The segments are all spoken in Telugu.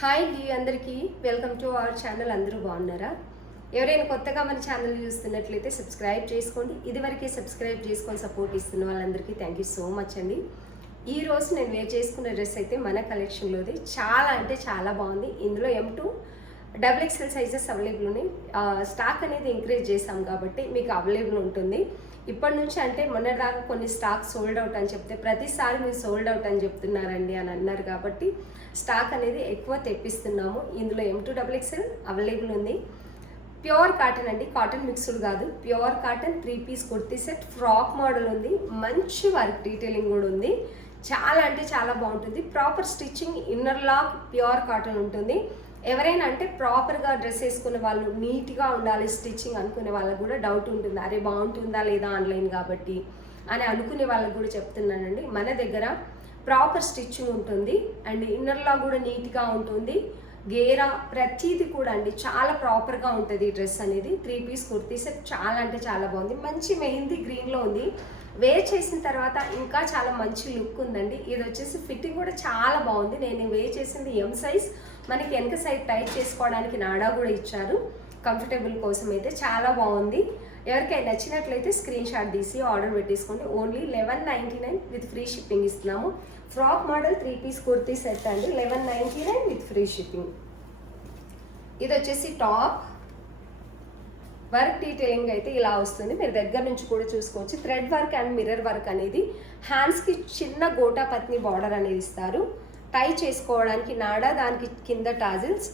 హాయ్ అండి అందరికీ వెల్కమ్ టు అవర్ ఛానల్. అందరూ బాగున్నారా? ఎవరైనా కొత్తగా మన ఛానల్ చూస్తున్నట్లయితే సబ్స్క్రైబ్ చేసుకోండి. ఇదివరకే సబ్స్క్రైబ్ చేసుకొని సపోర్ట్ ఇస్తున్న వాళ్ళందరికీ థ్యాంక్ యూ సో మచ్ అండి. ఈ రోజు నేను వేర్ చేసుకున్న డ్రెస్ అయితే మన కలెక్షన్లోది చాలా అంటే చాలా బాగుంది. ఇందులో M2 XXL సైజెస్ అవైలబుల్ ఉన్నాయి. స్టాక్ అనేది ఎంకరేజ్ చేసాం కాబట్టి మీకు అవైలబుల్ ఉంటుంది. ఇప్పటి నుంచి అంటే మొన్నటిదాకా కొన్ని స్టాక్ సోల్డ్ అవుట్ అని చెప్తే ప్రతిసారి మీరు సోల్డ్ అవుట్ అని చెప్తున్నారండి అని అన్నారు కాబట్టి స్టాక్ అనేది ఎక్కువ తెప్పిస్తున్నాము. ఇందులో M2 XXL అవైలబుల్ ఉంది. ప్యూర్ కాటన్ అండి, కాటన్ మిక్స్డ్ కాదు, pure cotton 3 piece kurti set frock model ఉంది. మంచి వర్క్ డీటెయిలింగ్ కూడా ఉంది. చాలా అంటే చాలా బాగుంటుంది. Proper stitching, inner lock pure cotton ఉంటుంది. ఎవరైనా అంటే ప్రాపర్గా డ్రెస్ వేసుకునే వాళ్ళు నీట్గా ఉండాలి స్టిచ్చింగ్ అనుకునే వాళ్ళకు కూడా డౌట్ ఉంటుంది, అరే బాగుంటుందా లేదా ఆన్లైన్ కాబట్టి అని అనుకునే వాళ్ళకు కూడా చెప్తున్నానండి. మన దగ్గర ప్రాపర్ స్టిచ్చింగ్ ఉంటుంది అండ్ ఇన్నర్లా కూడా నీట్గా ఉంటుంది. గేరా ప్రతిదీ కూడా అండి చాలా ప్రాపర్గా ఉంటుంది ఈ డ్రెస్ అనేది. 3 పీస్ కుర్తీ సెట్ చాలా అంటే చాలా బాగుంది. మంచి మెహందీ గ్రీన్లో ఉంది. వేర్ చేసిన తర్వాత ఇంకా చాలా మంచి లుక్ ఉందండి. ఇది వచ్చేసి ఫిట్టింగ్ కూడా చాలా బాగుంది. నేను వేర్ చేసింది M సైజ్. మనకి వెనక సైడ్ టైట్ చేసుకోవడానికి నాడా కూడా ఇచ్చారు. కంఫర్టబుల్ కోసం అయితే చాలా బాగుంది. ఎవరికైనా నచ్చినట్లయితే స్క్రీన్ షాట్ తీసి ఆర్డర్ పెట్టేసుకోండి. ఓన్లీ 1199 విత్ ఫ్రీ షిప్పింగ్ ఇస్తున్నాము. Frock model 3 piece kurti set అండి, 1199 విత్ ఫ్రీ షిప్పింగ్. ఇది వచ్చేసి టాప్. వర్క్ డీటెయిలింగ్ అయితే ఇలా వస్తుంది. మీరు దగ్గర నుంచి కూడా చూసుకోవచ్చు. Thread work and mirror work అనేది. హ్యాండ్స్కి చిన్న గోటా పత్ని బార్డర్ అనేది ఇస్తారు. టై చేసుకోవడానికి నాడా, దానికి కింద టాజిల్స్,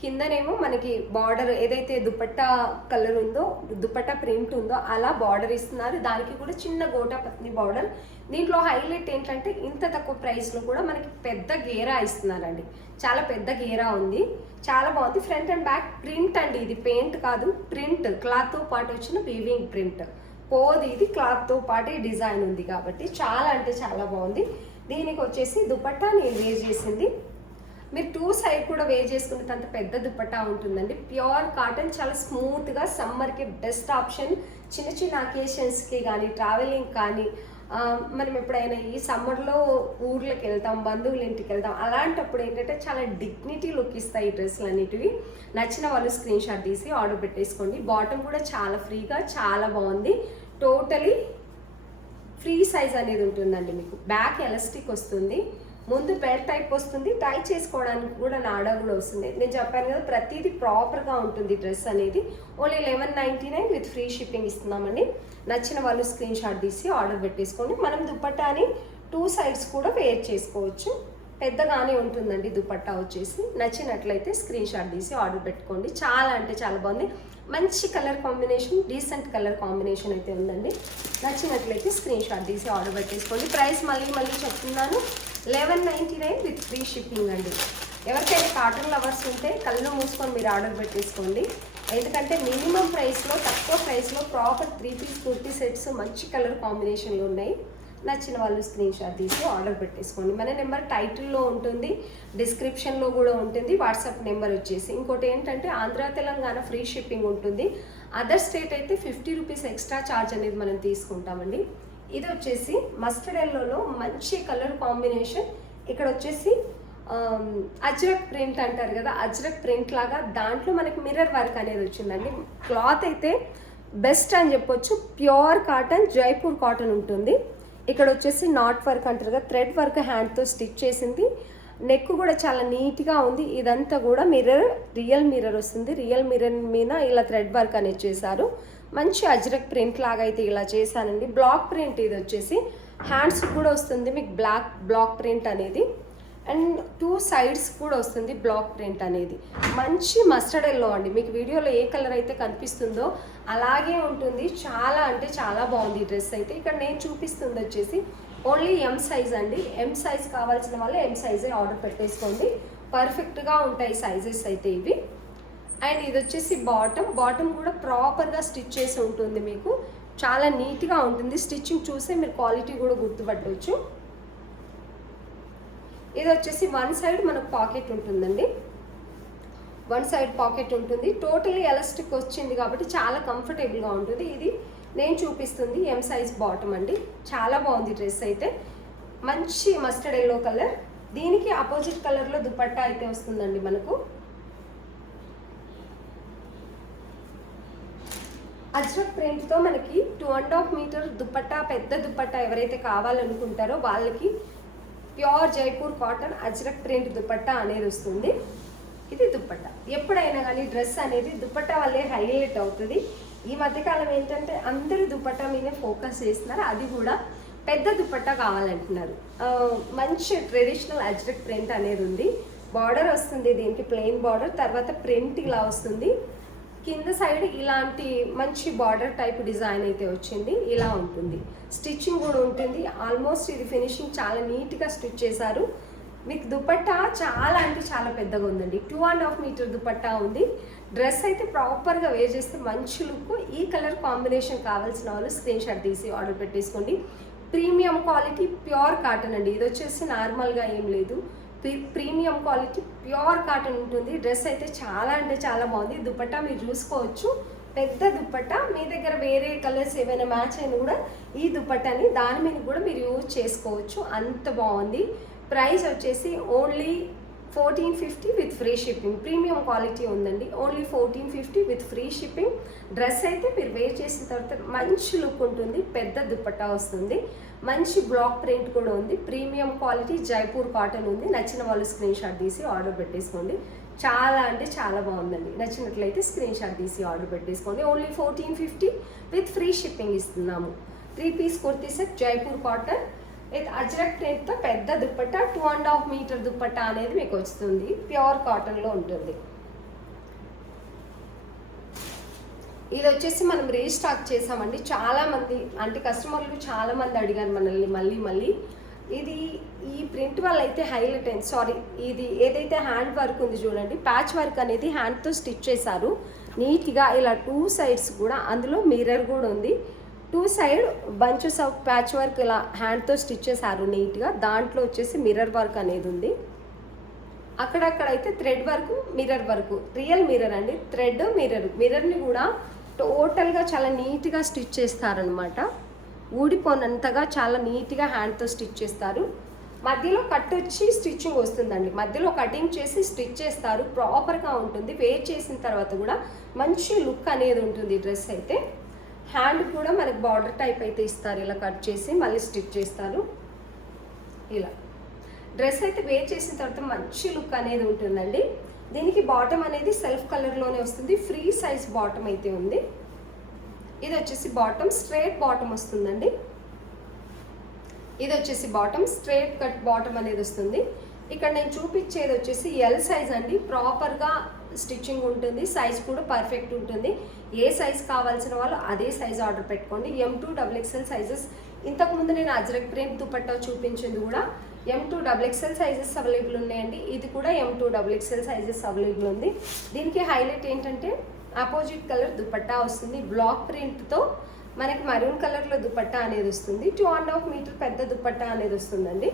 కిందనేమో మనకి బార్డర్ ఏదైతే దుపట్టా కలర్ ఉందో, దుపట్టా ప్రింట్ ఉందో అలా బార్డర్ ఇస్తున్నారు. దానికి కూడా చిన్న గోటా పత్ని బార్డర్. దీంట్లో హైలైట్ ఏంటంటే ఇంత తక్కువ ప్రైస్లో కూడా మనకి పెద్ద గేరా ఇస్తున్నారండి. చాలా పెద్ద గేరా ఉంది, చాలా బాగుంది. ఫ్రంట్ అండ్ బ్యాక్ ప్రింట్ అండి, ఇది పెయింట్ కాదు, ప్రింట్ క్లాత్తో పాటు వచ్చిన వీవింగ్ ప్రింట్ పోది. ఇది క్లాత్తో పాటు డిజైన్ ఉంది కాబట్టి చాలా అంటే చాలా బాగుంది. దీనికి వచ్చేసి దుపట్టా నేను వేర్ చేసింది. మీరు 2 సైడ్ కూడా వేర్ చేసుకునేంత పెద్ద దుపట్టా ఉంటుందండి. ప్యూర్ కాటన్, చాలా స్మూత్గా, సమ్మర్కి బెస్ట్ ఆప్షన్. చిన్న చిన్న అకేషన్స్కి కానీ ట్రావెలింగ్ కానీ మనం ఎప్పుడైనా ఈ సమ్మర్లో ఊర్లకు వెళ్తాం, బంధువుల ఇంటికి వెళ్తాం, అలాంటప్పుడు ఏంటంటే చాలా డిగ్నిటీ లుక్ ఇస్తాయి ఈ డ్రెస్సులు అన్నిటివి. నచ్చిన వాళ్ళు స్క్రీన్ షాట్ తీసి ఆర్డర్ పెట్టేసుకోండి. బాటమ్ కూడా చాలా ఫ్రీగా చాలా బాగుంది. టోటలీ ఫ్రీ సైజ్ అనేది ఉంటుందండి. మీకు బ్యాక్ ఎలాస్టిక్ వస్తుంది, ముందు బెల్ట్ టైప్ వస్తుంది, టై చేసుకోవడానికి కూడా నాడా కూడా వస్తుంది. నేను చెప్పాను కదా ప్రతిదీ ప్రాపర్గా ఉంటుంది డ్రెస్ అనేది. ఓన్లీ 1199 విత్ ఫ్రీ షిప్పింగ్ ఇస్తున్నామండి. నచ్చిన వాళ్ళు స్క్రీన్ షాట్ తీసి ఆర్డర్ పెట్టేసుకోండి. మనం దుపట్టాని 2 సైడ్స్ కూడా వేర్ చేసుకోవచ్చు. పెద్దగానే ఉంటుందండి దుపట్టా వచ్చేసి. నచ్చినట్లయితే స్క్రీన్ షాట్ తీసి ఆర్డర్ పెట్టుకోండి. చాలా అంటే చాలా బాగుంది. మంచి colour combination, decent colour combination అయితే ఉందండి. నచ్చినట్లయితే స్క్రీన్ షాట్ తీసి ఆర్డర్ పెట్టేసుకోండి. ప్రైస్ మళ్ళీ చెప్తున్నాను, 1199 విత్ ఫ్రీ షిప్పింగ్ అండి. ఎవరికైనా కాటన్ లవర్స్ ఉంటే కళ్ళు మూసుకొని మీరు ఆర్డర్ పెట్టేసుకోండి. ఎందుకంటే మినిమం ప్రైస్లో, తక్కువ ప్రైస్లో ప్రాపర్ 3 పీస్ కుర్తీ సెట్స్ మంచి కలర్ కాంబినేషన్లో ఉన్నాయి. నచ్చిన వాళ్ళు స్క్రీన్ షాట్ తీసి ఆర్డర్ పెట్టేసుకోండి. మన నెంబర్ టైటిల్లో ఉంటుంది, డిస్క్రిప్షన్లో కూడా ఉంటుంది. వాట్సాప్ నెంబర్ వచ్చేసి. ఇంకోటి ఏంటంటే ఆంధ్ర తెలంగాణ ఫ్రీ షిప్పింగ్ ఉంటుంది. అదర్ స్టేట్ అయితే 50 రూపీస్ ఎక్స్ట్రా ఛార్జ్ అనేది మనం తీసుకుంటామండి. ఇది వచ్చేసి మస్టర్డ్ ఎల్లోలో మంచి కలర్ కాంబినేషన్. ఇక్కడ వచ్చేసి అజ్రక్ ప్రింట్ అంటారు కదా, అజ్రక్ ప్రింట్ లాగా దాంట్లో మనకి మిర్రర్ వర్క్ అనేది వచ్చిందండి. క్లాత్ అయితే బెస్ట్ అని చెప్పొచ్చు. ప్యూర్ కాటన్, జైపూర్ కాటన్ ఉంటుంది. ఇక్కడ వచ్చేసి నాట్ వర్క్ అంటారు కదా, థ్రెడ్ వర్క్ హ్యాండ్తో స్టిచ్ చేసింది. నెక్ కూడా చాలా నీట్గా ఉంది. ఇదంతా కూడా మిర్రర్, రియల్ మిర్రర్ వస్తుంది. రియల్ మిర్రర్ మీద ఇలా థ్రెడ్ వర్క్ అనేది చేశారు. మంచి అజ్రక్ ప్రింట్ లాగా అయితే ఇలా చేశానండి. బ్లాక్ ప్రింట్ ఇది వచ్చేసి హ్యాండ్స్ కూడా వస్తుంది మీకు బ్లాక్ ప్రింట్ అనేది. అండ్ 2 సైడ్స్ కూడా వస్తుంది బ్లాక్ ప్రింట్ అనేది. మంచి మస్టర్డ్ ఎల్లో అండి. మీకు వీడియోలో ఏ కలర్ అయితే కనిపిస్తుందో అలాగే ఉంటుంది. చాలా అంటే చాలా బాగుంది ఈ డ్రెస్ అయితే. ఇక్కడ నేను చూపిస్తుంది వచ్చేసి ఓన్లీ M సైజ్ అండి. M సైజ్ కావాల్సిన వాళ్ళు M సైజే ఆర్డర్ పెట్టేసుకోండి. పర్ఫెక్ట్గా ఉంటాయి సైజెస్ అయితే ఇవి. అండ్ ఇది వచ్చేసి బాటమ్ కూడా ప్రాపర్గా స్టిచ్ చేసి ఉంటుంది. మీకు చాలా నీట్గా ఉంటుంది. స్టిచ్చింగ్ చూసే మీరు క్వాలిటీ కూడా గుర్తుపట్టవచ్చు. ఇది వచ్చేసి 1 సైడ్ మనకు పాకెట్ ఉంటుందండి. 1 సైడ్ పాకెట్ ఉంటుంది. టోటలీ ఎలాస్టిక్ వచ్చింది కాబట్టి చాలా కంఫర్టబుల్గా ఉంటుంది. ఇది నేను చూపిస్తుంది M సైజ్ బాటమ్ అండి. చాలా బాగుంది డ్రెస్ అయితే. మంచి మస్టర్డ్ ఎల్లో కలర్. దీనికి అపోజిట్ కలర్లో దుపట్టా అయితే వస్తుందండి మనకు. అజ్రక్ ప్రింట్తో మనకి 2.5 మీటర్ దుపట్టా, పెద్ద దుపట్టా ఎవరైతే కావాలనుకుంటారో వాళ్ళకి pure Jaipur cotton Ajrak print dupatta అనేది వస్తుంది. ఇది దుపట్టా. ఎప్పుడైనా కానీ డ్రెస్ అనేది దుపట్టా వల్లే హైలైట్ అవుతుంది. ఈ మధ్యకాలం ఏంటంటే అందరూ దుపట్టా మీదే ఫోకస్ చేస్తున్నారు, అది కూడా పెద్ద దుపట్టా కావాలంటున్నారు. మంచి ట్రెడిషనల్ అజ్రక్ ప్రింట్ అనేది ఉంది. బార్డర్ వస్తుంది దీనికి, ప్లెయిన్ బార్డర్, తర్వాత ప్రింట్ ఇలా వస్తుంది. కింద సైడ్ ఇలాంటి మంచి బార్డర్ టైప్ డిజైన్ అయితే వచ్చింది, ఇలా ఉంటుంది. స్టిచ్చింగ్ కూడా ఉంటుంది. ఆల్మోస్ట్ ఇది ఫినిషింగ్ చాలా నీట్గా స్టిచ్ చేశారు. మీకు దుపట్టా చాలా అంటే చాలా పెద్దగా ఉందండి. 2.5 మీటర్ దుపట్టా ఉంది. డ్రెస్ అయితే ప్రాపర్గా వేర్ చేస్తే మంచి లుక్. ఈ కలర్ కాంబినేషన్ కావాల్సిన వాళ్ళు స్క్రీన్ షాట్ తీసి ఆర్డర్ పెట్టేసుకోండి. ప్రీమియం క్వాలిటీ ప్యూర్ కాటన్ అండి. ఇది వచ్చేసి నార్మల్గా ఏం లేదు, ప్రీమియం క్వాలిటీ ప్యూర్ కాటన్ ఉంటుంది. డ్రెస్ అయితే చాలా అంటే చాలా బాగుంది. దుపట్టా మీరు చూసుకోవచ్చు, పెద్ద దుపట్టా. మీ దగ్గర వేరే కలర్స్ ఏమైనా మ్యాచ్ అయినా కూడా ఈ దుపట్టాని దాని మీద కూడా మీరు యూజ్ చేసుకోవచ్చు, అంత బాగుంది. ప్రైస్ వచ్చేసి only 1450 with free shipping. Premium quality ఉందండి. Only 1450 with free shipping. Dress అయితే మీరు వేర్ చేసిన తర్వాత మంచి లుక్ ఉంటుంది. పెద్ద దుపట్టా వస్తుంది. మంచి బ్లాక్ ప్రింట్ కూడా ఉంది. ప్రీమియం క్వాలిటీ జైపూర్ కాటన్ ఉంది. నచ్చిన వాళ్ళు స్క్రీన్ షాట్ తీసి ఆర్డర్ పెట్టేసుకోండి. చాలా అంటే చాలా బాగుందండి. నచ్చినట్లయితే స్క్రీన్ షాట్ తీసి ఆర్డర్ పెట్టేసుకోండి. ఓన్లీ 1450 విత్ ఫ్రీ షిప్పింగ్ ఇస్తున్నాము. 3 piece kurti set Jaipur cotton with Ajrak ప్రింట్తో పెద్ద దుపట్టా, 2.5 మీటర్ దుపట్టా అనేది మీకు వస్తుంది. ప్యూర్ కాటన్లో ఉంటుంది. ఇది వచ్చేసి మనం రీస్టాక్ చేసామండి. చాలామంది అంటే కస్టమర్లు చాలామంది అడిగారు మనల్ని మళ్ళీ. ఇది ఈ ప్రింట్ వల్ల అయితే హైలైట్ అయింది. సారీ, ఇది ఏదైతే హ్యాండ్ వర్క్ ఉంది చూడండి, ప్యాచ్ వర్క్ అనేది హ్యాండ్తో స్టిచ్ చేశారు నీట్గా. ఇలా 2 సైడ్స్ కూడా, అందులో మిర్రర్ కూడా ఉంది. 2 side bunches of patch work ఇలా హ్యాండ్తో స్టిచ్ చేశారు నీట్గా. దాంట్లో వచ్చేసి మిర్రర్ వర్క్ అనేది ఉంది. అక్కడక్కడైతే thread work, mirror work, real mirror అండి. థ్రెడ్ మిర్రర్ని కూడా టోటల్గా చాలా నీట్గా స్టిచ్ చేస్తారనమాట. ఊడిపోనంతగా చాలా నీట్గా హ్యాండ్తో స్టిచ్ చేస్తారు. మధ్యలో కట్ వచ్చి స్టిచ్చింగ్ వస్తుందండి. మధ్యలో కటింగ్ చేసి స్టిచ్ చేస్తారు. ప్రాపర్గా ఉంటుంది. వేర్ చేసిన తర్వాత కూడా మంచి లుక్ అనేది ఉంటుంది డ్రెస్ అయితే. హ్యాండ్ కూడా మనకి బార్డర్ టైప్ అయితే ఇస్తారు. ఇలా కట్ చేసి మళ్ళీ స్టిచ్ చేస్తారు. ఇలా డ్రెస్ అయితే వేర్ చేసిన తర్వాత మంచి లుక్ అనేది ఉంటుందండి. దీనికి బాటమ్ అనేది సెల్ఫ్ కలర్లోనే వస్తుంది. ఫ్రీ సైజ్ బాటమ్ అయితే ఉంది. ఇది వచ్చేసి బాటమ్, స్ట్రైట్ బాటమ్ వస్తుందండి. ఇది వచ్చేసి బాటమ్, స్ట్రైట్ కట్ బాటమ్ అనేది వస్తుంది. ఇక్కడ నేను చూపించేది వచ్చేసి ఎల్ సైజ్ అండి. ప్రాపర్గా స్టిచ్చింగ్ ఉంటుంది. సైజ్ కూడా పర్ఫెక్ట్ ఉంటుంది. ఏ సైజ్ కావాల్సిన వాళ్ళు అదే సైజ్ ఆర్డర్ పెట్టుకోండి. M2 XXL sizes. ఇంతకుముందు నేను అజ్రక్ ప్రింట్ దుపట్టా చూపించింది కూడా M2 XXL సైజెస్ అవైలబుల్ ఉన్నాయండి. ఇది కూడా M2 XXL సైజెస్ అవైలబుల్ ఉంది. దీనికి హైలైట్ ఏంటంటే ఆపోజిట్ కలర్ దుపట్టా వస్తుంది. బ్లాక్ ప్రింట్తో మనకి మరూన్ కలర్లో దుపట్టా అనేది వస్తుంది. 2.5 మీటర్ పెద్ద దుపట్టా అనేది వస్తుందండి.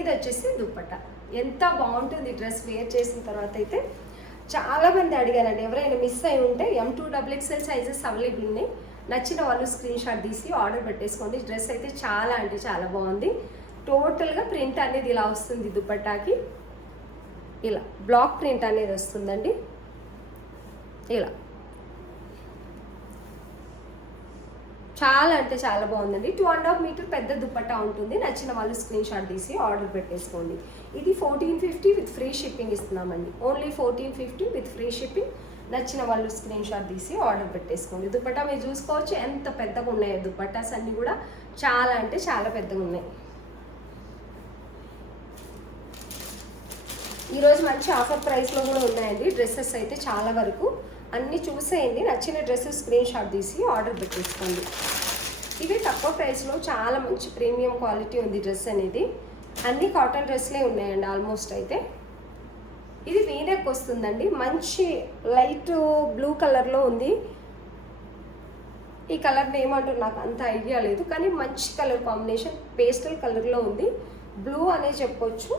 ఇది వచ్చేసి దుపట్టా. ఎంత బాగుంటుంది డ్రెస్ వేర్ చేసిన తర్వాత అయితే. చాలామంది అడిగారండి, ఎవరైనా మిస్ అయి ఉంటే M2 XXL సైజెస్ అవైలబుల్ ఉన్నాయి. నచ్చిన వాళ్ళు స్క్రీన్ షాట్ తీసి ఆర్డర్ పెట్టేసుకోండి. డ్రెస్ అయితే చాలా అంటే చాలా బాగుంది. టోటల్గా ప్రింట్ అనేది ఇలా వస్తుంది. దుపట్టాకి ఇలా బ్లాక్ ప్రింట్ అనేది వస్తుందండి. ఇలా చాలా అంటే చాలా బాగుందండి. 2.5 మీటర్ పెద్ద దుపట్టా ఉంటుంది. నచ్చిన వాళ్ళు స్క్రీన్ షాట్ తీసి ఆర్డర్ పెట్టేసుకోండి. ఇది 1450 విత్ ఫ్రీ షిప్పింగ్ ఇస్తున్నామండి. Only 1450 with free shipping. నచ్చిన వాళ్ళు స్క్రీన్ షాట్ తీసి ఆర్డర్ పెట్టేసుకోండి. దుపట్టా మీరు చూసుకోవచ్చు ఎంత పెద్దగా ఉన్నాయో. దుపట్టాస్ అన్నీ కూడా చాలా అంటే చాలా పెద్దగా ఉన్నాయి. ఈరోజు మంచి ఆఫర్ ప్రైస్లో కూడా ఉన్నాయండి డ్రెస్సెస్ అయితే. చాలా వరకు అన్నీ చూసేయండి. నచ్చిన డ్రెస్సెస్ స్క్రీన్ షాట్ తీసి ఆర్డర్ పెట్టేసుకోండి. ఇవి తక్కువ ప్రైస్లో చాలా మంచి ప్రీమియం క్వాలిటీ ఉంది డ్రెస్ అనేది. అన్ని కాటన్ డ్రెస్లే ఉన్నాయండి ఆల్మోస్ట్ అయితే. ఇది వీనెక్ వస్తుందండి. మంచి లైట్ బ్లూ కలర్లో ఉంది. ఈ కలర్ని ఏమంటారు నాకు అంత ఐడియా లేదు, కానీ మంచి కలర్ కాంబినేషన్ పేస్టల్ కలర్లో ఉంది. బ్లూ అనే చెప్పొచ్చు.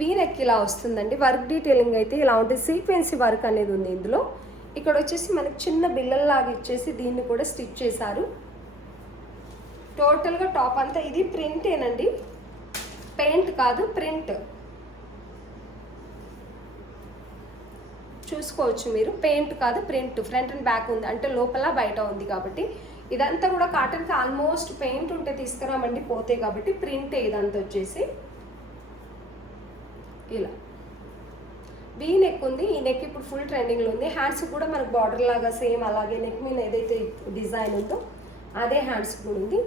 వీనెక్ ఇలా వస్తుందండి. వర్క్ డీటెయిలింగ్ అయితే ఇలా ఉంటుంది. సీక్వెన్సీ వర్క్ అనేది ఉంది ఇందులో. ఇక్కడ వచ్చేసి మనకి చిన్న బిల్లల్లాగా ఇచ్చేసి దీన్ని కూడా స్టిచ్ చేశారు. టోటల్గా టాప్ అంతా ఇది ప్రింటేనండి. పెయింట్ కాదు, ప్రింట్. చూసుకోవచ్చు మీరు, పెయింట్ కాదు ప్రింట్. ఫ్రంట్ అండ్ బ్యాక్ ఉంది అంటే లోపల బయట ఉంది కాబట్టి. ఇదంతా కూడా కాటన్కి ఆల్మోస్ట్ పెయింట్ ఉంటే తీసుకురామండి, పోతే కాబట్టి ప్రింట్ ఇదంతా వచ్చేసి ఇలా వీ నెక్ ఉంది. ఈ నెక్ ఇప్పుడు ఫుల్ ట్రెండింగ్లో ఉంది. హ్యాండ్స్ కూడా మనకు బార్డర్ లాగా సేమ్ అలాగే నెక్ మీద ఏదైతే డిజైన్ ఉందో అదే హ్యాండ్స్ కూడా ఉంది.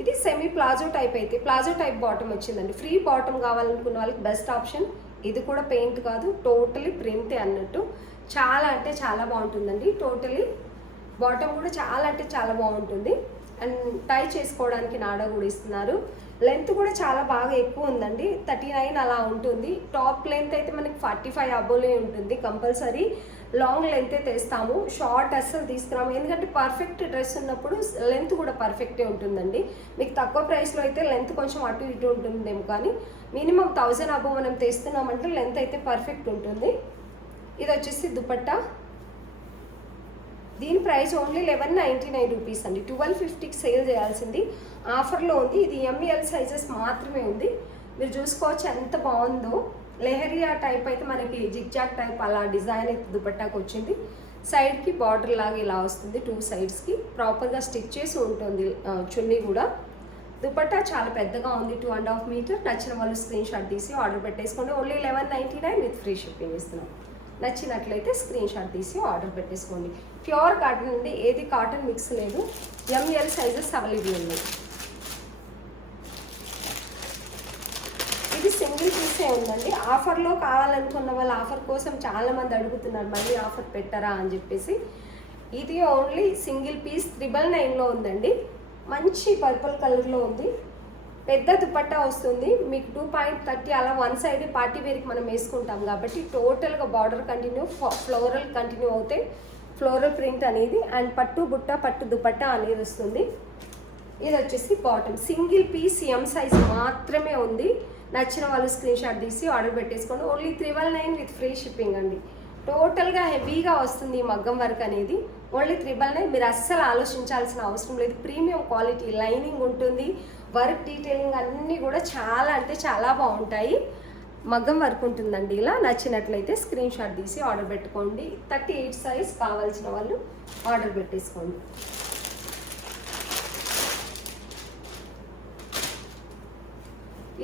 ఇది సెమీ ప్లాజో టైప్ అయితే ప్లాజో టైప్ బాటమ్ వచ్చిందండి. ఫ్రీ బాటమ్ కావాలనుకున్న వాళ్ళకి బెస్ట్ ఆప్షన్. ఇది కూడా పెయింట్ కాదు, టోటలీ ప్రింటే అన్నట్టు. చాలా అంటే చాలా బాగుంటుందండి. టోటలీ బాటమ్ కూడా చాలా అంటే చాలా బాగుంటుంది. అండ్ టై చేసుకోవడానికి నాడా కూడా ఇస్తున్నారు. లెంత్ కూడా చాలా బాగా ఎక్కువ ఉందండి, 39 అలా ఉంటుంది. టాప్ లెంత్ అయితే మనకి 45 అబోలే ఉంటుంది కంపల్సరీ. లాంగ్ లెంతే తెస్తాము, షార్ట్ అస్సలు తీసుకురాము. ఎందుకంటే పర్ఫెక్ట్ డ్రెస్ ఉన్నప్పుడు లెంత్ కూడా పర్ఫెక్టే ఉంటుందండి. మీకు తక్కువ ప్రైస్లో అయితే లెంత్ కొంచెం అటు ఇటు ఉంటుందేమో, కానీ మినిమం 1000 అబో మనం తెస్తున్నామంటే లెంత్ అయితే పర్ఫెక్ట్ ఉంటుంది. ఇది వచ్చేసి దుపట్టా. దీని ప్రైస్ ఓన్లీ 1199 రూపీస్ అండి. 1250కి సేల్ చేయాల్సింది, ఆఫర్లో ఉంది. ఇది ఎంఎల్ సైజెస్ మాత్రమే ఉంది. మీరు చూసుకోవచ్చు ఎంత బాగుందో. లెహరియా టైప్ అయితే మనకి జిగ్జాగ్ టైప్ అలా డిజైన్ అయితే దుపట్టాకి వచ్చింది. సైడ్కి బార్డర్ లాగా ఇలా వస్తుంది, 2 సైడ్స్కి ప్రాపర్గా స్టిచ్ చేసి ఉంటుంది. చున్నీ కూడా దుపట్టా చాలా పెద్దగా ఉంది, 2.5 మీటర్. నచ్చిన వాళ్ళు స్క్రీన్ షాట్ తీసి ఆర్డర్ పెట్టేసుకోండి. ఓన్లీ 1199 విత్ ఫ్రీ షిప్పింగ్ ఇస్తున్నాం. నచ్చినట్లయితే స్క్రీన్ షాట్ తీసి ఆర్డర్ పెట్టేసుకోండి. ప్యూర్ కాటన్ అండి, ఏది కాటన్ మిక్స్ లేదు. ఎంఎల్ సైజెస్ అవైలబుల్ ఉన్నాయి. ఇది సింగిల్ పీసే ఉందండి. ఆఫర్లో కావాలనుకున్న వాళ్ళు ఆఫర్ కోసం చాలామంది అడుగుతున్నారు, మళ్ళీ ఆఫర్ పెట్టరా అని చెప్పేసి. ఇది ఓన్లీ సింగిల్ పీస్ 999లో ఉందండి. మంచి పర్పుల్ కలర్లో ఉంది. పెద్ద దుపట్టా వస్తుంది మీకు, 2.30 అలా వన్ సైడ్ పార్టీ వేర్కి మనం వేసుకుంటాం కాబట్టి టోటల్గా బార్డర్ కంటిన్యూ, ఫ్లోరల్ కంటిన్యూ అవుతాయి, ఫ్లోరల్ ప్రింట్ అనేది. అండ్ పట్టు బుట్ట, పట్టు దుపట్టా అనేది వస్తుంది. ఇది వచ్చేసి bottom. Single piece M size మాత్రమే ఉంది. నచ్చిన వాళ్ళు స్క్రీన్ షాట్ తీసి ఆర్డర్ పెట్టేసుకోండి. ఓన్లీ 399 విత్ ఫ్రీ షిప్పింగ్ అండి. టోటల్గా హెవీగా వస్తుంది ఈ మగ్గం వర్క్ అనేది. ఓన్లీ 399. మీరు అస్సలు ఆలోచించాల్సిన అవసరం లేదు. ప్రీమియం క్వాలిటీ, లైనింగ్ ఉంటుంది, వర్క్ డీటెయిలింగ్ అన్నీ కూడా చాలా అంటే చాలా బాగుంటాయి. మగ్గం వర్క్ ఉంటుందండి. ఇలా నచ్చినట్లయితే స్క్రీన్ షాట్ తీసి ఆర్డర్ పెట్టుకోండి. 38 సైజ్ కావాల్సిన వాళ్ళు ఆర్డర్ పెట్టేసుకోండి.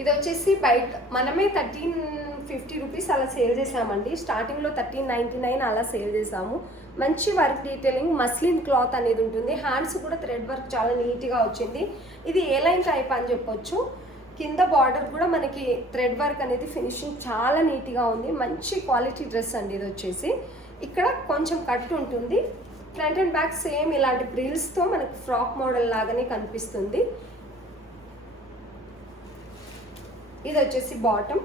ఇది వచ్చేసి బయట మనమే 1350 రూపీస్ అలా సేల్ చేసామండి. స్టార్టింగ్లో 1399 అలా సేల్ చేసాము. మంచి వర్క్ డీటెయిలింగ్, మస్లిన్ క్లాత్ అనేది ఉంటుంది. హ్యాండ్స్ కూడా థ్రెడ్ వర్క్ చాలా నీట్గా వచ్చింది. ఇది ఏ లైన్ టైప్ అని చెప్పొచ్చు. కింద బార్డర్ కూడా మనకి థ్రెడ్ వర్క్ అనేది ఫినిషింగ్ చాలా నీట్గా ఉంది. మంచి క్వాలిటీ డ్రెస్ అండి ఇది వచ్చేసి. ఇక్కడ కొంచెం కట్ ఉంటుంది. ఫ్రంట్ అండ్ బ్యాక్ సేమ్ ఇలాంటి బ్రిల్స్తో మనకి ఫ్రాక్ మోడల్ లాగానే కనిపిస్తుంది. ఇది వచ్చేసి బాటమ్,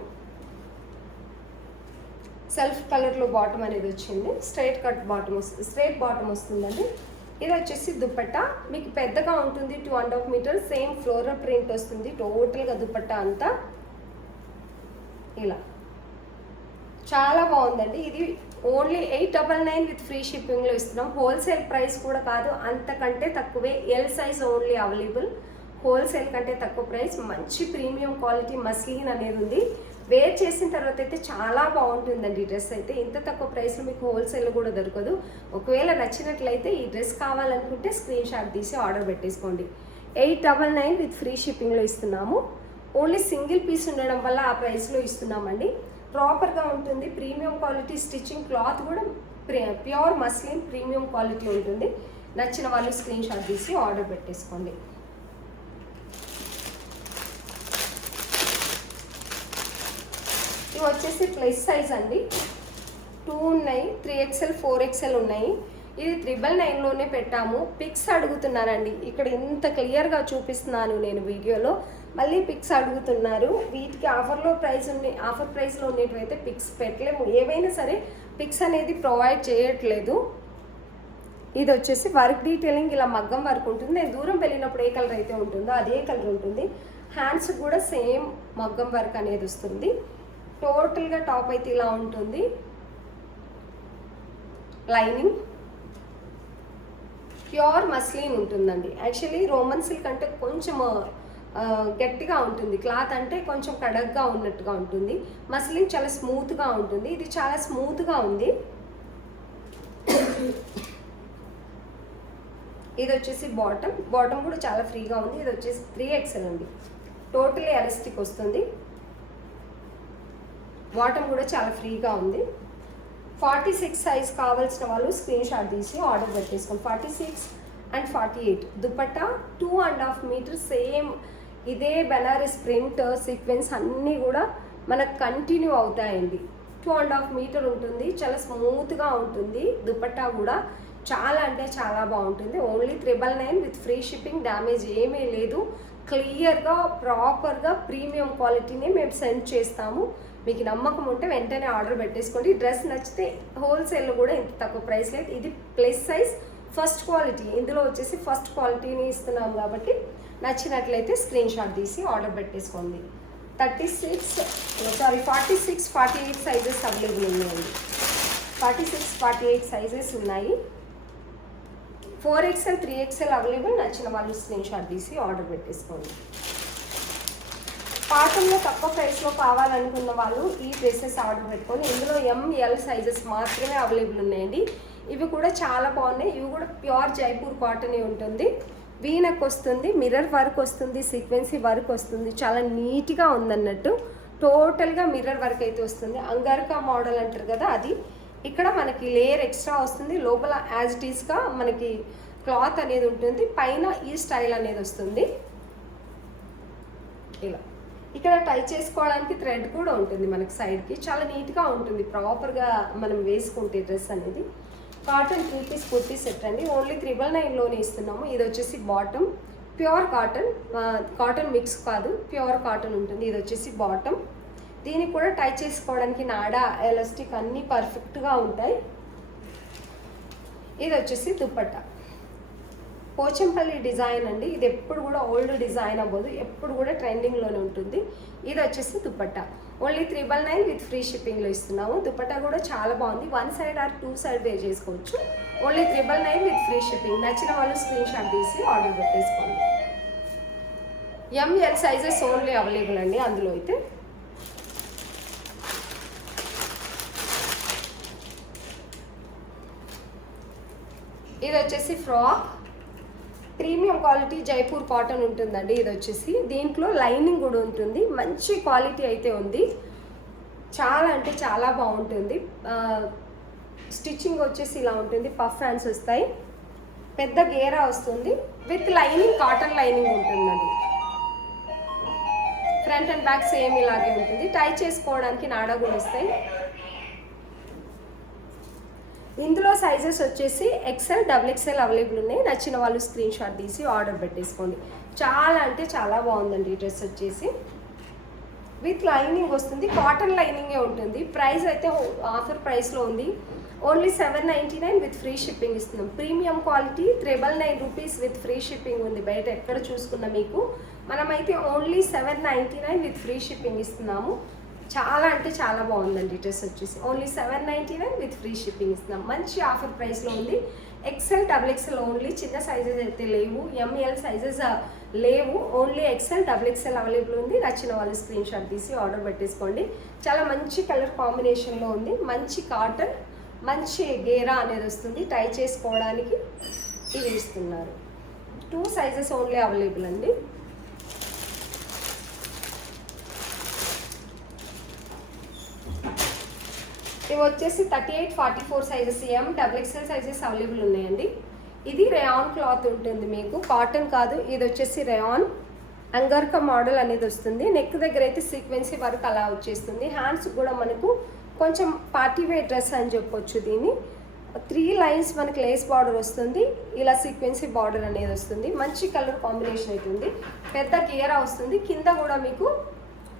సెల్ఫ్ కలర్లో బాటమ్ అనేది వచ్చింది. స్ట్రైట్ కట్ బాటమ్ వస్తుంది, స్ట్రైట్ బాటమ్ వస్తుందండి. ఇది వచ్చేసి దుపట్టా. మీకు పెద్దగా ఉంటుంది, 2.5 మీటర్. సేమ్ ఫ్లోరల్ ప్రింట్ వస్తుంది టోటల్గా దుపట్టా అంతా. ఇలా చాలా బాగుందండి. ఇది ఓన్లీ 899 విత్ ఫ్రీ షిప్పింగ్లో ఇస్తున్నాం. హోల్సేల్ ప్రైస్ కూడా కాదు, అంతకంటే తక్కువే. L size only available. Wholesale కంటే తక్కువ ప్రైస్. మంచి ప్రీమియం క్వాలిటీ మస్లిన్ అనేది ఉంది. వేర్ చేసిన తర్వాత అయితే చాలా బాగుంటుందండి ఈ డ్రెస్ అయితే. ఇంత తక్కువ ప్రైస్లో మీకు హోల్సేల్లో కూడా దొరకదు. ఒకవేళ నచ్చినట్లయితే ఈ డ్రెస్ కావాలనుకుంటే స్క్రీన్ షాట్ తీసి ఆర్డర్ పెట్టేసుకోండి. 899 విత్ ఫ్రీ షిప్పింగ్లో ఇస్తున్నాము. ఓన్లీ సింగిల్ పీస్ ఉండడం వల్ల ఆ ప్రైస్లో ఇస్తున్నామండి. ప్రాపర్గా ఉంటుంది, ప్రీమియం క్వాలిటీ. స్టిచ్చింగ్ క్లాత్ కూడా ప్యూర్ మస్లిన్ ప్రీమియం క్వాలిటీ ఉంటుంది. నచ్చిన వాళ్ళు స్క్రీన్ షాట్ తీసి ఆర్డర్ పెట్టేసుకోండి. ఇవి వచ్చేసి ప్లస్ సైజ్ అండి. 2 ఉన్నాయి, 3XL 4XL ఉన్నాయి. ఇది 999లోనే పెట్టాము. పిక్స్ అడుగుతున్నారండి. ఇక్కడ ఇంత క్లియర్గా చూపిస్తున్నాను నేను వీడియోలో, మళ్ళీ పిక్స్ అడుగుతున్నారు. వీటికి ఆఫర్లో ప్రైస్ ఉన్నాయి, ఆఫర్ ప్రైస్లో ఉండేటివైతే పిక్స్ పెట్టలేము. ఏవైనా సరే పిక్స్ అనేది ప్రొవైడ్ చేయట్లేదు. ఇది వచ్చేసి వర్క్ డీటెయిలింగ్, ఇలా మగ్గం వర్క్ ఉంటుంది. నేను దూరం వెళ్ళినప్పుడు ఏ కలర్ అయితే ఉంటుందో అదే కలర్ ఉంటుంది. హ్యాండ్స్ కూడా సేమ్ మగ్గం వర్క్ అనేది వస్తుంది. టోటల్గా టాప్ అయితే ఇలా ఉంటుంది. లైనింగ్ ప్యూర్ మస్లిన్ ఉంటుందండి. యాక్చువల్లీ రోమన్ సిల్క్ అంటే కొంచెం గట్టిగా ఉంటుంది. క్లాత్ అంటే కొంచెం కడగ్గా ఉన్నట్టుగా ఉంటుంది. మస్లిన్ చాలా స్మూత్గా ఉంటుంది. ఇది చాలా స్మూత్గా ఉంది. ఇది వచ్చేసి బాటమ్ కూడా చాలా ఫ్రీగా ఉంది. ఇది వచ్చేసి 3XL అండి. టోటలీ ఎలాస్టిక్ వస్తుంది. బాటమ్ కూడా చాలా ఫ్రీగా ఉంది. 46 సైజ్ కావాల్సిన వాళ్ళు స్క్రీన్ షాట్ తీసి ఆర్డర్ పెట్టేసుకోండి. 46 అండ్ 48 దుపట్టా 2.5 మీటర్ సేమ్ ఇదే బెనారస్ ప్రింట్ సీక్వెన్స్ అన్నీ కూడా మనకు కంటిన్యూ అవుతాయండి. 2.5 మీటర్ ఉంటుంది. చాలా స్మూత్గా ఉంటుంది. దుపట్టా కూడా చాలా అంటే చాలా బాగుంటుంది. Only 999 with free shipping. Damage ఏమీ లేదు. క్లియర్గా ప్రాపర్గా ప్రీమియం క్వాలిటీని మేము సెండ్ చేస్తాము. మీకు నమ్మకం ఉంటే వెంటనే ఆర్డర్ పెట్టేసుకోండి. డ్రెస్ నచ్చితే హోల్సేల్లో కూడా ఇంత తక్కువ ప్రైస్ లేదు. ఇది ప్లస్ సైజ్ ఫస్ట్ క్వాలిటీ. ఇందులో వచ్చేసి ఫస్ట్ క్వాలిటీని ఇస్తున్నాం కాబట్టి నచ్చినట్లయితే స్క్రీన్ షాట్ తీసి ఆర్డర్ పెట్టేసుకోండి. 46 48 సైజెస్ అవైలబుల్ ఉన్నాయండి. 46 48 సైజెస్ ఉన్నాయి. 4XL 3XL available. నచ్చిన వాళ్ళు స్క్రీన్ షాట్ తీసి ఆర్డర్ పెట్టేసుకోండి. కాటన్లో తక్కువ ప్రైస్లో కావాలనుకున్న వాళ్ళు ఈ డ్రెస్సెస్ ఆర్డర్ పెట్టుకొని ఇందులో ML సైజెస్ మాత్రమే అవైలబుల్ ఉన్నాయండి. ఇవి కూడా చాలా బాగున్నాయి. ఇవి కూడా ప్యూర్ జైపూర్ కాటన్ ఉంటుంది. వీనక్ వస్తుంది, మిర్రర్ వర్క్ వస్తుంది, సీక్వెన్సీ వర్క్ వస్తుంది. చాలా నీట్గా ఉందన్నట్టు. టోటల్గా మిర్రర్ వర్క్ అయితే వస్తుంది. అంగారకా మోడల్ అంటారు కదా అది. ఇక్కడ మనకి లేయర్ ఎక్స్ట్రా వస్తుంది. లోపల యాజ్ ఇట్ ఈస్గా మనకి క్లాత్ అనేది ఉంటుంది. పైన ఈ స్టైల్ అనేది వస్తుంది. ఇలా ఇక్కడ టై చేసుకోవడానికి థ్రెడ్ కూడా ఉంటుంది మనకి సైడ్కి. చాలా నీట్గా ఉంటుంది ప్రాపర్గా మనం వేసుకుంటే డ్రెస్ అనేది. కాటన్ 3 పీస్ కుర్తీ సెట్ అండి. ఓన్లీ 999లోనే ఇస్తున్నాము. ఇది వచ్చేసి బాటమ్ ప్యూర్ కాటన్ మిక్స్ కాదు, ప్యూర్ కాటన్ ఉంటుంది. ఇది వచ్చేసి బాటమ్. దీనికి కూడా టై చేసుకోవడానికి నాడా ఎలాస్టిక్ అన్నీ పర్ఫెక్ట్గా ఉంటాయి. ఇది వచ్చేసి దుపట్టా పోచంపల్లి డిజైన్ అండి. ఇది ఎప్పుడు కూడా ఓల్డ్ డిజైన్ అవ్వదు, ఎప్పుడు కూడా ట్రెండింగ్లోనే ఉంటుంది. ఇది వచ్చేసి దుపట్టా ఓన్లీ 999 విత్ ఫ్రీ షిప్పింగ్లో ఇస్తున్నాము. దుపట్టా కూడా చాలా బాగుంది. 1 సైడ్ ఆర్ 2 సైడ్ వేర్ చేసుకోవచ్చు. Only 999 with free shipping. నచ్చిన వాళ్ళు స్క్రీన్ షాట్ తీసి ఆర్డర్ పెట్టేసుకోండి. ML సైజెస్ ఓన్లీ అవైలబుల్ అండి అందులో అయితే. ఇది వచ్చేసి frock premium quality Jaipur cotton ఉంటుందండి. ఇది వచ్చేసి దీంట్లో లైనింగ్ కూడా ఉంటుంది. మంచి క్వాలిటీ అయితే ఉంది. చాలా అంటే చాలా బాగుంటుంది. స్టిచ్చింగ్ వచ్చేసి ఇలా ఉంటుంది. పఫ్ హ్యాండ్స్ వస్తాయి. పెద్ద గేరా వస్తుంది. విత్ లైనింగ్ కాటన్ లైనింగ్ ఉంటుందండి. ఫ్రంట్ అండ్ బ్యాక్ సేమ్ ఇలాగే ఉంటుంది. టై చేసుకోవడానికి నాడా కూడా వస్తాయి. ఇందులో సైజెస్ వచ్చేసి XL XXL అవైలబుల్ ఉన్నాయి. నచ్చిన వాళ్ళు స్క్రీన్ షాట్ తీసి ఆర్డర్ పెట్టేసుకోండి. చాలా అంటే చాలా బాగుందండి ఈ డ్రెస్ వచ్చేసి. విత్ లైనింగ్ వస్తుంది. కాటన్ లైనింగే ఉంటుంది. ప్రైస్ అయితే ఆఫర్ ప్రైస్లో ఉంది. ఓన్లీ 799 విత్ ఫ్రీ షిప్పింగ్ ఇస్తున్నాం. Premium quality 999 rupees with free shipping ఉంది. బయట ఎక్కడ చూసుకున్నా మీకు మనమైతే ఓన్లీ 799 విత్ ఫ్రీ షిప్పింగ్ ఇస్తున్నాము. చాలా అంటే చాలా బాగుందండి డ్రెస్ వచ్చేసి. ఓన్లీ 799 విత్ ఫ్రీ షిప్పింగ్ ఇస్తున్నాం. మంచి ఆఫర్ ప్రైస్లో ఉంది. XL XXL only. చిన్న సైజెస్ అయితే లేవు. ML సైజెస్ లేవు. ఓన్లీ XL XXL అవైలబుల్ ఉంది. నచ్చిన వాళ్ళు స్క్రీన్ షాట్ తీసి ఆర్డర్ పెట్టేసుకోండి. చాలా మంచి కలర్ కాంబినేషన్లో ఉంది. మంచి కాటన్, మంచి గేరా అనేది వస్తుంది. టై చేసుకోవడానికి ఇవి ఇస్తున్నారు. 2 సైజెస్ ఓన్లీ అవైలబుల్ అండి. ఇవి వచ్చేసి 38 44 sizes M XXL sizes available ఉన్నాయండి. ఇది రేయాన్ క్లాత్ ఉంటుంది మీకు, కాటన్ కాదు. ఇది వచ్చేసి రేయాన్ అంగర్కా మోడల్ అనేది వస్తుంది. నెక్ దగ్గర అయితే సీక్వెన్సీ వర్క్ అలా వచ్చేస్తుంది. హ్యాండ్స్ కూడా మనకు కొంచెం పార్టీ వేర్ డ్రెస్ అని చెప్పొచ్చు. దీన్ని 3 లైన్స్ మనకి లేస్ బార్డర్ వస్తుంది. ఇలా సీక్వెన్సీ బార్డర్ అనేది వస్తుంది. మంచి కలర్ కాంబినేషన్ అవుతుంది. పెద్ద గేరా వస్తుంది. కింద కూడా మీకు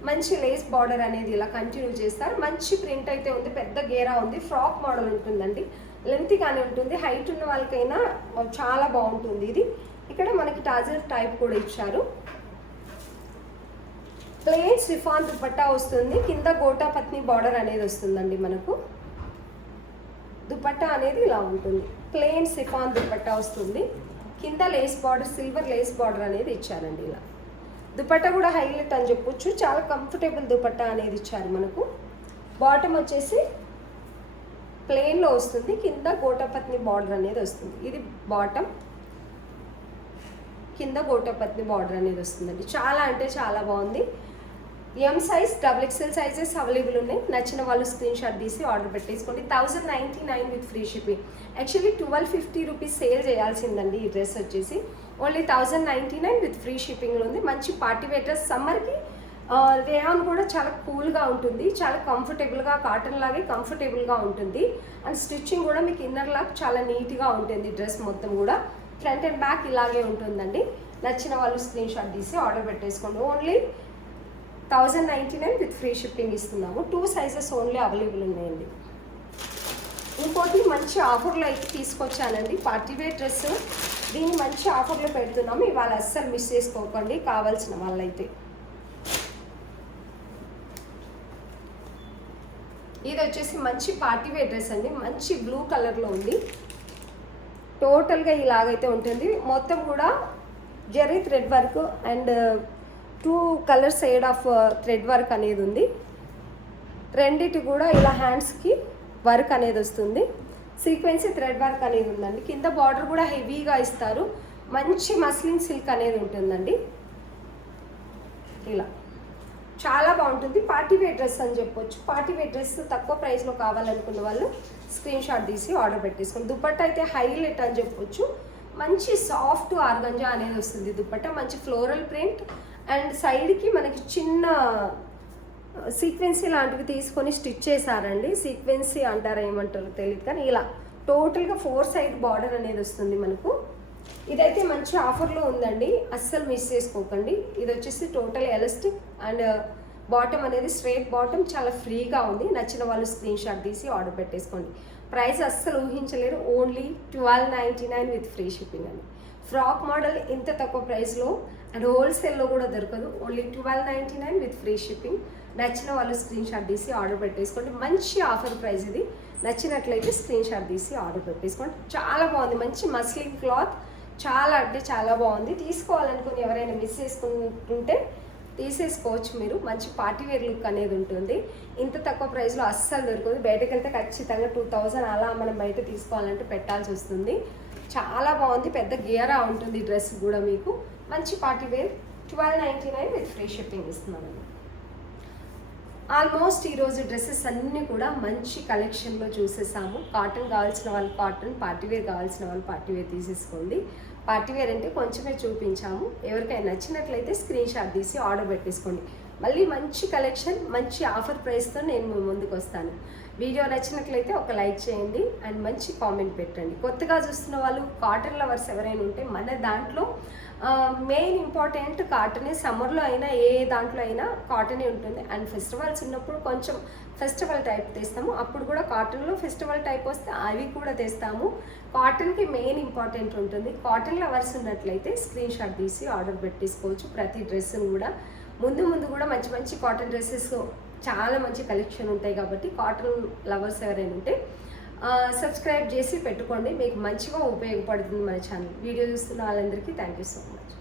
మంచి లేస్ బార్డర్ అనేది ఇలా కంటిన్యూ చేస్తారు. మంచి ప్రింట్ అయితే ఉంది. పెద్ద గేరా ఉంది. ఫ్రాక్ మోడల్ ఉంటుందండి. లెంత్గానే ఉంటుంది. హైట్ ఉన్న వాళ్ళకైనా చాలా బాగుంటుంది ఇది. ఇక్కడ మనకి టాజర్ టైప్ కూడా ఇచ్చారు. ప్లెయిన్ షిఫాన్ దుపట్టా వస్తుంది. కింద గోటా పత్ని బార్డర్ అనేది వస్తుందండి. మనకు దుపట్టా అనేది ఇలా ఉంటుంది. ప్లెయిన్ షిఫాన్ దుపట్టా వస్తుంది. కింద lace border, silver lace border అనేది ఇచ్చారండి. ఇలా దుపట్టా కూడా హైలైట్ అని చెప్పొచ్చు. చాలా కంఫర్టబుల్ దుపట్టా అనేది ఇచ్చారు మనకు. బాటమ్ వచ్చేసి ప్లెయిన్లో వస్తుంది, కింద గోటాపత్ని బార్డర్ అనేది వస్తుంది. ఇది బాటమ్, కింద గోటాపత్ని బార్డర్ అనేది వస్తుందండి. చాలా అంటే చాలా బాగుంది. M size, XXL sizes available ఉన్నాయి. నచ్చిన వాళ్ళు స్క్రీన్ షాట్ తీసి ఆర్డర్ పెట్టేసుకోండి. 1099 with free shipping. Actually 1250 rupees sale చేయాల్సిందండి ఈ డ్రెస్ వచ్చేసి. ఓన్లీ 1099 విత్ ఫ్రీ షిప్పింగ్లో ఉంది. మంచి పార్టీ వేర్ డ్రెస్. సమ్మర్కి రేయాన్ కూడా చాలా కూల్గా ఉంటుంది, చాలా కంఫర్టబుల్గా, కాటన్ లాగే కంఫర్టబుల్గా ఉంటుంది. అండ్ స్టిచ్చింగ్ కూడా మీకు ఇన్నర్ లాక్ చాలా నీట్గా ఉంటుంది. డ్రెస్ మొత్తం కూడా ఫ్రంట్ అండ్ బ్యాక్ ఇలాగే ఉంటుందండి. నచ్చిన వాళ్ళు స్క్రీన్ షాట్ తీసి ఆర్డర్ పెట్టేసుకోండి. ఓన్లీ 1099 విత్ ఫ్రీ షిప్పింగ్ ఇస్తున్నాము. 2 సైజెస్ ఓన్లీ అవైలబుల్ ఉన్నాయండి. ఇంకోటి మంచి ఆఫర్లో అయితే తీసుకొచ్చానండి, పార్టీ వేర్ డ్రెస్. దీన్ని మంచి ఆఫర్లో పెడుతున్నాము, ఇవాళ అస్సలు మిస్ చేసుకోకండి కావాల్సిన వాళ్ళైతే. ఇది వచ్చేసి మంచి పార్టీ వేర్ డ్రెస్ అండి, మంచి బ్లూ కలర్లో ఉంది. టోటల్గా ఇలాగైతే ఉంటుంది. మొత్తం కూడా zari thread work and 2 colour shade of thread work అనేది ఉంది. రెండిటి కూడా ఇలా హ్యాండ్స్కి వర్క్ అనేది వస్తుంది. సీక్వెన్సీ థ్రెడ్ వర్క్ అనేది ఉందండి. కింద బార్డర్ కూడా హెవీగా ఇస్తారు. మంచి మస్లిన్ సిల్క్ అనేది ఉంటుందండి. ఇలా చాలా బాగుంటుంది. పార్టీ వేర్ డ్రెస్ అని చెప్పొచ్చు. పార్టీ వేర్ డ్రెస్ తక్కువ ప్రైస్లో కావాలనుకున్న వాళ్ళు స్క్రీన్ షాట్ తీసి ఆర్డర్ పెట్టేసుకోండి. దుపట్టా అయితే హైలైట్ అని చెప్పొచ్చు. మంచి సాఫ్ట్ ఆర్గంజా అనేది వస్తుంది దుపట్టా. మంచి ఫ్లోరల్ ప్రింట్ అండ్ సైడ్కి మనకి చిన్న సీక్వెన్సీ లాంటివి తీసుకొని స్టిచ్ చేశారండి. సీక్వెన్సీ అంటారా ఏమంటారో తెలియదు, కానీ ఇలా టోటల్గా 4 సైడ్ బార్డర్ అనేది వస్తుంది మనకు. ఇదైతే మంచి ఆఫర్లో ఉందండి, అస్సలు మిస్ చేసుకోకండి. ఇది వచ్చేసి టోటల్ ఎలాస్టిక్ అండ్ బాటమ్ అనేది స్ట్రైట్ బాటమ్, చాలా ఫ్రీగా ఉంది. నచ్చిన వాళ్ళు స్క్రీన్ షాట్ తీసి ఆర్డర్ పెట్టేసుకోండి. ప్రైస్ అస్సలు ఊహించలేరు, ఓన్లీ 1299 విత్ ఫ్రీ షిప్పింగ్ అండి. ఫ్రాక్ మోడల్ ఇంత తక్కువ ప్రైస్లో అండ్ హోల్సేల్లో కూడా దొరకదు. Only 1299 with free shipping. నచ్చిన వాళ్ళు స్క్రీన్ షాట్ తీసి ఆర్డర్ పెట్టేసుకోండి. మంచి ఆఫర్ ప్రైస్ ఇది. నచ్చినట్లయితే స్క్రీన్ షాట్ తీసి ఆర్డర్ పెట్టేసుకోండి. చాలా బాగుంది, మంచి మస్లిన్ క్లాత్, చాలా అంటే చాలా బాగుంది. తీసుకోవాలనుకుని ఎవరైనా మిస్ చేసుకుంటుంటే తీసేసుకోవచ్చు మీరు. మంచి పార్టీ వేర్ లుక్ అనేది ఉంటుంది. ఇంత తక్కువ ప్రైస్లో అస్సలు దొరకదు. బయటకు వెళ్తే ఖచ్చితంగా 2000 అలా మనం బయట తీసుకోవాలంటే పెట్టాల్సి వస్తుంది. చాలా బాగుంది, పెద్ద గేరా ఉంటుంది డ్రెస్ కూడా మీకు. మంచి party wear 1299 with free shipping ఇస్తున్నాను. ఆల్మోస్ట్ ఈరోజు డ్రెస్సెస్ అన్నీ కూడా మంచి కలెక్షన్లో చూసేసాము. కాటన్ కావాల్సిన వాళ్ళు కాటన్, పార్టీ వేర్ కావాల్సిన వాళ్ళు పార్టీ వేర్ తీసేసుకోండి. పార్టీ వేర్ అంటే కొంచెమే చూపించాము. ఎవరికైనా నచ్చినట్లయితే స్క్రీన్ షాట్ తీసి ఆర్డర్ పెట్టేసుకోండి. మళ్ళీ మంచి కలెక్షన్, మంచి ఆఫర్ ప్రైస్తో నేను మీ ముందుకు వస్తాను. వీడియో నచ్చినట్లయితే ఒక లైక్ చేయండి అండ్ మంచి కామెంట్ పెట్టండి. కొత్తగా చూస్తున్న వాళ్ళు కాటన్ లవర్స్ ఎవరైనా ఉంటే మన దాంట్లో మెయిన్ ఇంపార్టెంట్ కాటనే. సమ్మర్లో అయినా ఏ దాంట్లో అయినా కాటనే ఉంటుంది. అండ్ ఫెస్టివల్స్ ఉన్నప్పుడు కొంచెం ఫెస్టివల్ టైప్ తెస్తాము, అప్పుడు కూడా కాటన్లో ఫెస్టివల్ టైప్ వస్తే అవి కూడా తెస్తాము. కాటన్కి మెయిన్ ఇంపార్టెంట్ ఉంటుంది. కాటన్ లవర్స్ ఉన్నట్లయితే స్క్రీన్ షాట్ తీసి ఆర్డర్ పెట్టేసుకోవచ్చు. ప్రతి డ్రెస్సును కూడా ముందు కూడా మంచి మంచి కాటన్ డ్రెస్సెస్ చాలా మంచి కలెక్షన్ ఉంటాయి. కాబట్టి కాటన్ లవర్స్ ఎవరైనా ఉంటే సబ్స్క్రైబ్ చేసి పెట్టుకోండి, మీకు మంచిగా ఉపయోగపడుతుంది మన ఛానల్. వీడియో చూస్తున్న వాళ్ళందరికీ థ్యాంక్ యూ సో మచ్.